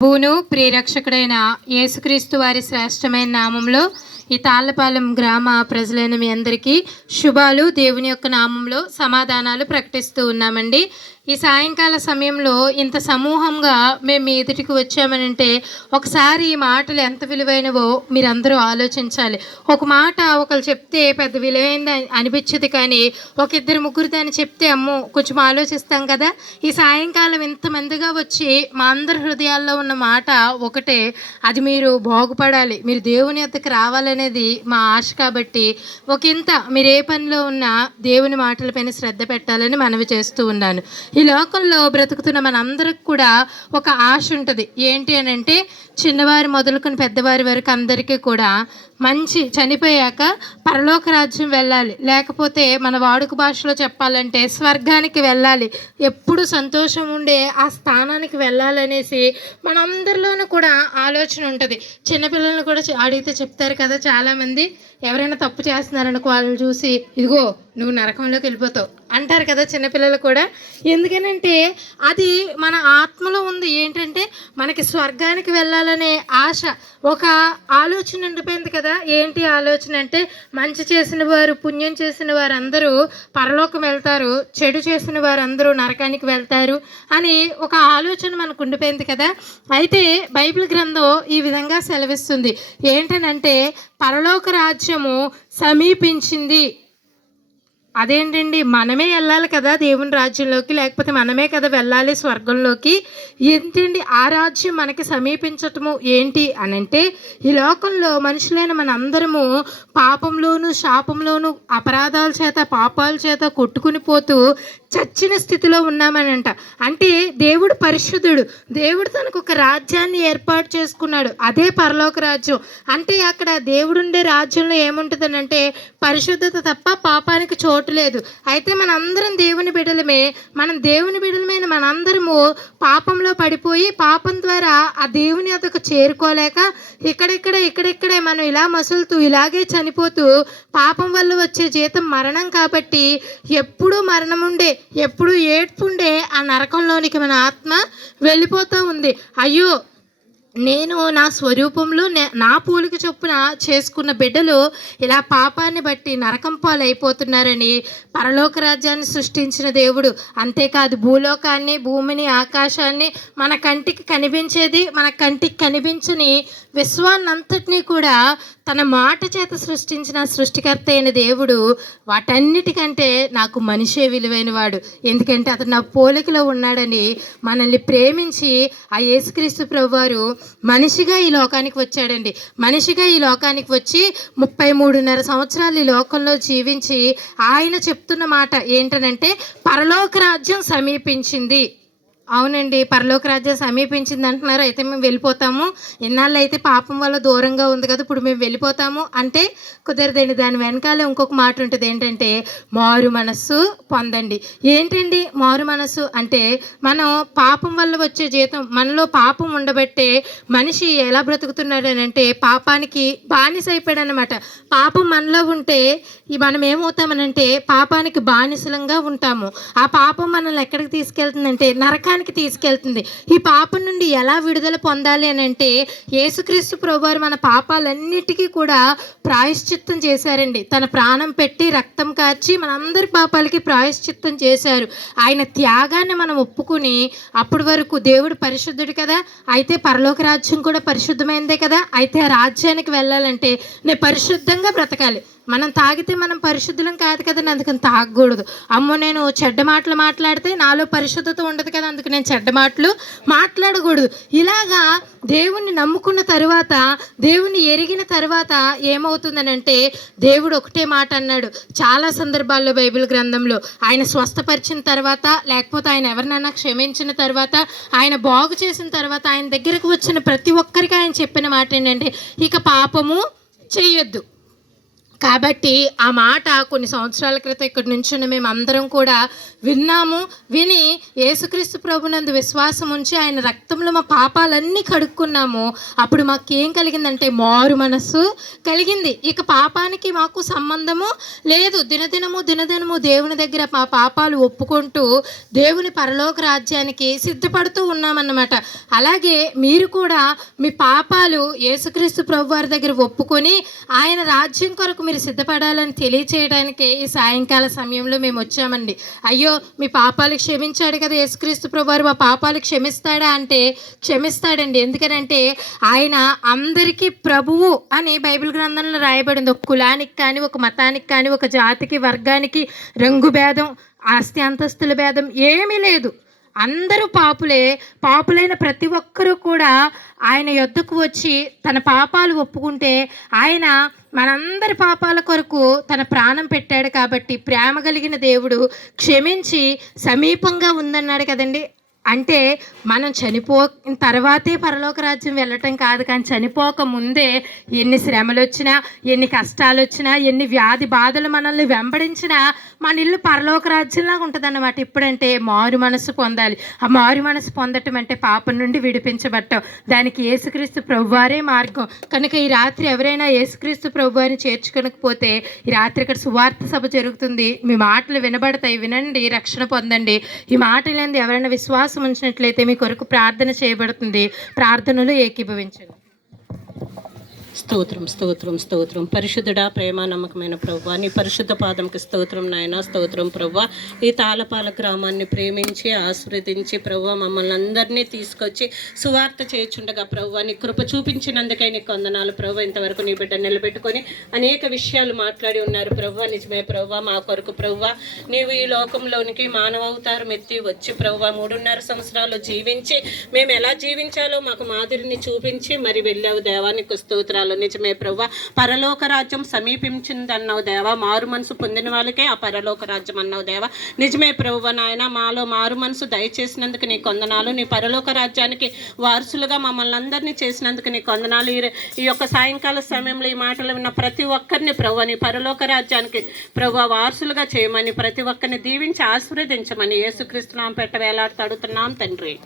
ప్రభువును ప్రియరక్షకుడైన యేసుక్రీస్తు వారి శ్రేష్టమైన నామంలో ఈ తాళ్ళపాలెం గ్రామ ప్రజలైన మీ అందరికీ శుభాలు, దేవుని యొక్క నామంలో సమాధానాలు ప్రకటిస్తూ ఉన్నామండి. ఈ సాయంకాల సమయంలో ఇంత సమూహంగా మేము మీ ఎదుటికి వచ్చామనంటే ఒకసారి ఈ మాటలు ఎంత విలువైనవో మీరందరూ ఆలోచించాలి. ఒక మాట ఒకరు చెప్తే పెద్ద విలువైంది అనిపించదు, కానీ ఒక ఇద్దరు ముగ్గురు దాన్ని చెప్తే అమ్మో కొంచెం ఆలోచిస్తాం కదా. ఈ సాయంకాలం ఇంతమందిగా వచ్చి మా అందరి హృదయాల్లో ఉన్న మాట ఒకటే, అది మీరు బాగుపడాలి, మీరు దేవుని యొద్దకు రావాలనేది మా ఆశ. కాబట్టి ఒకంత మీరు ఏ పనిలో ఉన్నా దేవుని మాటలపైన శ్రద్ధ పెట్టాలని మనవి చేస్తూ ఉన్నాను. ఈ లోకంలో బ్రతుకుతున్న మనందరికి కూడా ఒక ఆశ ఉంటుంది. ఏంటి అని అంటే, చిన్నవారు మొదలుకొని పెద్దవారి వరకు అందరికీ కూడా మంచి చనిపోయాక పరలోక రాజ్యం వెళ్ళాలి, లేకపోతే మన వాడుక భాషలో చెప్పాలంటే స్వర్గానికి వెళ్ళాలి, ఎప్పుడు సంతోషం ఉండే ఆ స్థానానికి వెళ్ళాలనేసి మనందరిలోనూ కూడా ఆలోచన ఉంటుంది. చిన్నపిల్లలను కూడా అడిగితే చెప్తారు కదా చాలామంది, ఎవరైనా తప్పు చేస్తున్నారనుకో వాళ్ళని చూసి ఇదిగో నువ్వు నరకంలోకి వెళ్ళిపోతావు అంటారు కదా చిన్నపిల్లలు కూడా. ఎందుకనంటే అది మన ఆత్మలో ఉంది. ఏంటంటే మనకి స్వర్గానికి వెళ్ళాలనే ఆశ, ఒక ఆలోచన ఉండిపోయింది కదా. ఏంటి ఆలోచన అంటే, మంచి చేసిన వారు, పుణ్యం చేసిన వారు అందరూ పరలోకం వెళ్తారు, చెడు చేసిన వారు అందరూ నరకానికి వెళ్తారు అని ఒక ఆలోచన మనకు ఉండిపోయింది కదా. అయితే బైబిల్ గ్రంథం ఈ విధంగా సెలవిస్తుంది. ఏంటనంటే, పరలోక రాజ్యము సమీపించింది. అదేంటండి, మనమే వెళ్ళాలి కదా దేవుని రాజ్యంలోకి, లేకపోతే మనమే కదా వెళ్ళాలి స్వర్గంలోకి. ఏంటండి ఆ రాజ్యం మనకి సమీపించటము ఏంటి అనంటే, ఈ లోకంలో మనుషులైన మన అందరము పాపంలోను శాపంలోను అపరాధాల చేత పాపాల చేత కొట్టుకుని పోతూ చచ్చిన స్థితిలో ఉన్నామనంట. అంటే దేవుడు పరిశుద్ధుడు, దేవుడు తనకు ఒక రాజ్యాన్ని ఏర్పాటు చేసుకున్నాడు, అదే పరలోక రాజ్యం. అంటే అక్కడ దేవుడుండే రాజ్యంలో ఏముంటుందనంటే పరిశుద్ధత తప్ప పాపానికి చోటు లేదు. అయితే మనందరం దేవుని బిడ్డలమే. మనం దేవుని బిడ్డలమైన మనందరము పాపంలో పడిపోయి పాపం ద్వారా ఆ దేవుని యొద్దకు చేరుకోలేక ఇక్కడిక్కడే మనం ఇలా మసులుతూ ఇలాగే చనిపోతూ, పాపం వల్ల వచ్చే జీతం మరణం కాబట్టి ఎప్పుడూ మరణం ఉండే, ఎప్పుడు ఏడ్పుండే ఆ నరకంలోనికి మన ఆత్మ వెళ్ళిపోతూ ఉంది. అయ్యో, నేను నా స్వరూపంలో నా పోలిక చొప్పున చేసుకున్న బిడ్డలు ఇలా పాపాన్ని బట్టి నరకం పాలైపోతున్నారని పరలోక రాజ్యాన్ని సృష్టించిన దేవుడు, అంతేకాదు భూలోకాన్ని, భూమిని, ఆకాశాన్ని, మన కంటికి కనిపించేది, మన కంటికి కనిపించని విశ్వాన్నంతటినీ కూడా తన మాట చేత సృష్టించిన సృష్టికర్త అయిన దేవుడు వాటన్నిటికంటే నాకు మనిషే విలువైన వాడు. ఎందుకంటే అతను నా పోలికలో ఉన్నాడని మనల్ని ప్రేమించి ఆ యేసుక్రీస్తు ప్రభువారు మనిషిగా ఈ లోకానికి వచ్చాడండి. మనిషిగా ఈ లోకానికి వచ్చి 33.5 సంవత్సరాలు ఈ లోకంలో జీవించి ఆయన చెప్తున్న మాట ఏంటనంటే, పరలోక రాజ్యం సమీపించింది. అవునండి, పరలోక రాజ్యం సమీపించింది అంటున్నారు. అయితే మేము వెళ్ళిపోతాము, ఎన్నాళ్ళు అయితే పాపం వల్ల దూరంగా ఉంది కదా, ఇప్పుడు మేము వెళ్ళిపోతాము అంటే కుదరదండి. దాని వెనకాల ఇంకొక మాట ఉంటుంది. ఏంటంటే, మారు మనస్సు పొందండి. ఏంటండి మారు మనస్సు అంటే, మనం పాపం వల్ల వచ్చే జీతం, మనలో పాపం ఉండబట్టే మనిషి ఎలా బ్రతుకుతున్నాడు అని అంటే పాపానికి బానిస అయిపోయాడు అనమాట. పాపం మనలో ఉంటే మనం ఏమవుతామనంటే పాపానికి బానిసలంగా ఉంటాము. ఆ పాపం మనల్ని ఎక్కడికి తీసుకెళ్తుందంటే నరకానికి తీసుకెళ్తుంది. ఈ పాపం నుండి ఎలా విడుదల పొందాలి అని అంటే, యేసుక్రీస్తు ప్రభువారు మన పాపాలన్నిటికీ కూడా ప్రాయశ్చిత్తం చేశారండి. తన ప్రాణం పెట్టి రక్తం కార్చి మనందరి పాపాలకి ప్రాయశ్చిత్తం చేశారు. ఆయన త్యాగాన్ని మనం ఒప్పుకుని, అప్పటి వరకు దేవుడు పరిశుద్ధుడు కదా, అయితే పరలోక రాజ్యం కూడా పరిశుద్ధమైనదే కదా, అయితే ఆ రాజ్యానికి వెళ్ళాలంటే నేను పరిశుద్ధంగా బ్రతకాలి. మనం తాగితే మనం పరిశుద్ధులం కాదు కదండి, అందుకని తాగకూడదు. అమ్మో, నేను చెడ్డ మాటలు మాట్లాడితే నాలో పరిశుద్ధత ఉండదు కదా, అందుకు నేను చెడ్డ మాటలు మాట్లాడకూడదు. ఇలాగా దేవుణ్ణి నమ్ముకున్న తర్వాత, దేవుణ్ణి ఎరిగిన తర్వాత ఏమవుతుందనంటే, దేవుడు ఒకటే మాట అన్నాడు చాలా సందర్భాల్లో బైబిల్ గ్రంథంలో. ఆయన స్వస్థపరిచిన తర్వాత, లేకపోతే ఆయన ఎవరినైనా క్షమించిన తర్వాత, ఆయన బాగు చేసిన తర్వాత, ఆయన దగ్గరకు వచ్చిన ప్రతి ఒక్కరికి ఆయన చెప్పిన మాట ఏంటంటే, ఇక పాపము చేయొద్దు. కాబట్టి ఆ మాట కొన్ని సంవత్సరాల క్రితం ఇక్కడ నుంచి మేము అందరం కూడా విన్నాము. విని యేసుక్రీస్తు ప్రభునందు విశ్వాసం ఉంచి ఆయన రక్తంలో మా పాపాలన్నీ కడుక్కున్నాము. అప్పుడు మాకు ఏం కలిగిందంటే మారు మనస్సు కలిగింది. ఇక పాపానికి మాకు సంబంధము లేదు. దినదినము దేవుని దగ్గర మా పాపాలు ఒప్పుకుంటూ దేవుని పరలోక రాజ్యానికి సిద్ధపడుతూ ఉన్నామన్నమాట. అలాగే మీరు కూడా మీ పాపాలు యేసుక్రీస్తు ప్రభు వారి దగ్గర ఒప్పుకొని ఆయన రాజ్యం కొరకు మీరు సిద్ధపడాలని తెలియచేయడానికి ఈ సాయంకాల సమయంలో మేము వచ్చామండి. అయ్యో మీ పాపాలు క్షమించాడు కదా యేసుక్రీస్తు ప్రభువారు, మా పాపాలు క్షమిస్తాడా అంటే క్షమిస్తాడండి. ఎందుకనంటే ఆయన అందరికీ ప్రభువు అని బైబిల్ గ్రంథంలో రాయబడింది. ఒక కులానికి కానీ, ఒక మతానికి కానీ, ఒక జాతికి, వర్గానికి, రంగు భేదం, ఆస్తి అంతస్తుల భేదం ఏమీ లేదు. అందరూ పాపులే. పాపులైన ప్రతి ఒక్కరూ కూడా ఆయన యొద్దకు వచ్చి తన పాపాలు ఒప్పుకుంటే ఆయన మనందరి పాపాల కొరకు తన ప్రాణం పెట్టాడు. కాబట్టి ప్రేమ కలిగిన దేవుడు క్షమించి సమీపంగా ఉందన్నాడు కదండి. అంటే మనం చనిపోయిన తర్వాతే పరలోక రాజ్యం వెళ్ళటం కాదు, కానీ చనిపోక ముందే ఎన్ని శ్రమలు వచ్చినా, ఎన్ని కష్టాలు వచ్చినా, ఎన్ని వ్యాధి బాధలు మనల్ని వెంబడించినా మన ఇల్లు పరలోక రాజ్యంలాగా ఉంటుంది అన్నమాట. ఇప్పుడంటే మారు మనసు పొందాలి. ఆ మారు మనసు పొందటం అంటే పాపం నుండి విడిపించబడటం. దానికి యేసుక్రీస్తు ప్రభువారే మార్గం. కనుక ఈ రాత్రి ఎవరైనా యేసుక్రీస్తు ప్రభువారిని చేర్చుకోకపోతే ఈ రాత్రి ఇక్కడ సువార్త సభ జరుగుతుంది. మీ మాటలు వినబడతాయి, వినండి, రక్షణ పొందండి. ఈ మాటలు ఏంది ఎవరైనా విశ్వాసం ఉంచినట్లయితే మీ కొరకు ప్రార్థన చేయబడుతుంది. ప్రార్థనలు ఏకీభవించండి. స్తోత్రం స్తోత్రం స్తోత్రం. పరిశుద్ధుడా, ప్రేమ నమ్మకమైన ప్రభువా, నీ పరిశుద్ధ పాదంకి స్తోత్రం నాయన. స్తోత్రం ప్రభువా. ఈ తాళపాల గ్రామాన్ని ప్రేమించి ఆశీర్వదించి ప్రభువా మమ్మల్ని అందరినీ తీసుకొచ్చి సువార్త చేయుచుండగా ప్రభువా నీ కృప చూపించినందుకై నీకు వందనాలు ప్రభువా. ఇంతవరకు నీ బిడ్డ నిలబెట్టుకొని అనేక విషయాలు మాట్లాడి ఉన్నారు ప్రభువా. నిజమే ప్రభువా, మా కొరకు ప్రభువా నీవు ఈ లోకంలోనికి మానవ అవతారం ఎత్తి వచ్చి ప్రభువా 3.5 సంవత్సరాలు జీవించి మేము ఎలా జీవించాలో మాకు మాదిరిని చూపించి మరి వెళ్ళావు దేవా. నీకు స్తోత్రాలు. నిజమే ప్రభువా, పరలోక రాజ్యం సమీపించింది అన్నావు దేవా. మారు మనసు పొందిన వాళ్ళకే ఆ పరలోక రాజ్యం అన్నావు దేవా. నిజమే ప్రభువా నాయన, మాలో మారు మనసు దయచేసినందుకు నీ వందనాలు. నీ పరలోక రాజ్యానికి వారసులుగా మమ్మల్ని అందరినీ చేసినందుకు నీ వందనాలు. ఈ యొక్క సాయంకాల సమయంలో ఈ మాటలు విన్న ప్రతి ఒక్కరిని ప్రభువా నీ పరలోక రాజ్యానికి ప్రభువా వారసులుగా చేయమని, ప్రతి ఒక్కరిని దీవించి ఆశీర్వదించమని యేసుక్రీస్తు నామమున వేలాడుతూ అడుగుతున్నాం తండ్రి.